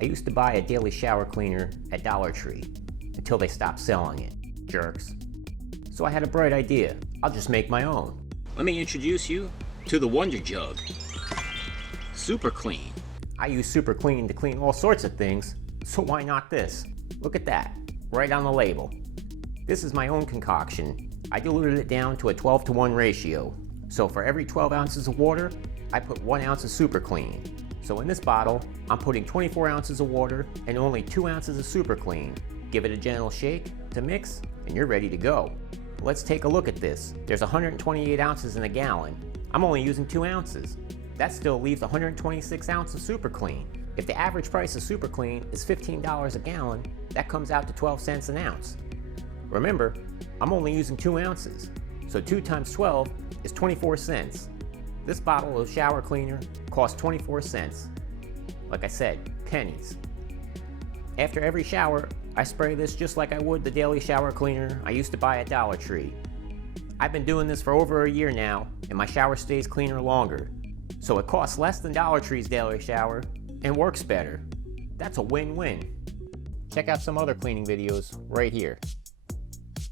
I used to buy a daily shower cleaner at Dollar Tree until they stopped selling it, jerks. So I had a bright idea. I'll just make my own. Let me introduce you to the Wonder Jug. Super clean. I use Super Clean to clean all sorts of things, so why not this? Look at that, right on the label. This is my own concoction. I diluted it down to a 12-to-1 ratio. So for every 12 ounces of water, I put 1 ounce of Super Clean. So in this bottle, I'm putting 24 ounces of water and only 2 ounces of Super Clean. Give it a gentle shake to mix, and you're ready to go. Let's take a look at this. There's 128 ounces in a gallon. I'm only using 2 ounces. That still leaves 126 ounces of Super Clean. If the average price of Super Clean is $15 a gallon, that comes out to 12 cents an ounce. Remember, I'm only using 2 ounces, so 2 times 12 is 24 cents. This bottle of shower cleaner costs 24 cents. Like I said, pennies. After every shower, I spray this just like I would the daily shower cleaner I used to buy at Dollar Tree. I've been doing this for over a year now, and my shower stays cleaner longer. So it costs less than Dollar Tree's daily shower and works better. That's a win-win. Check out some other cleaning videos right here.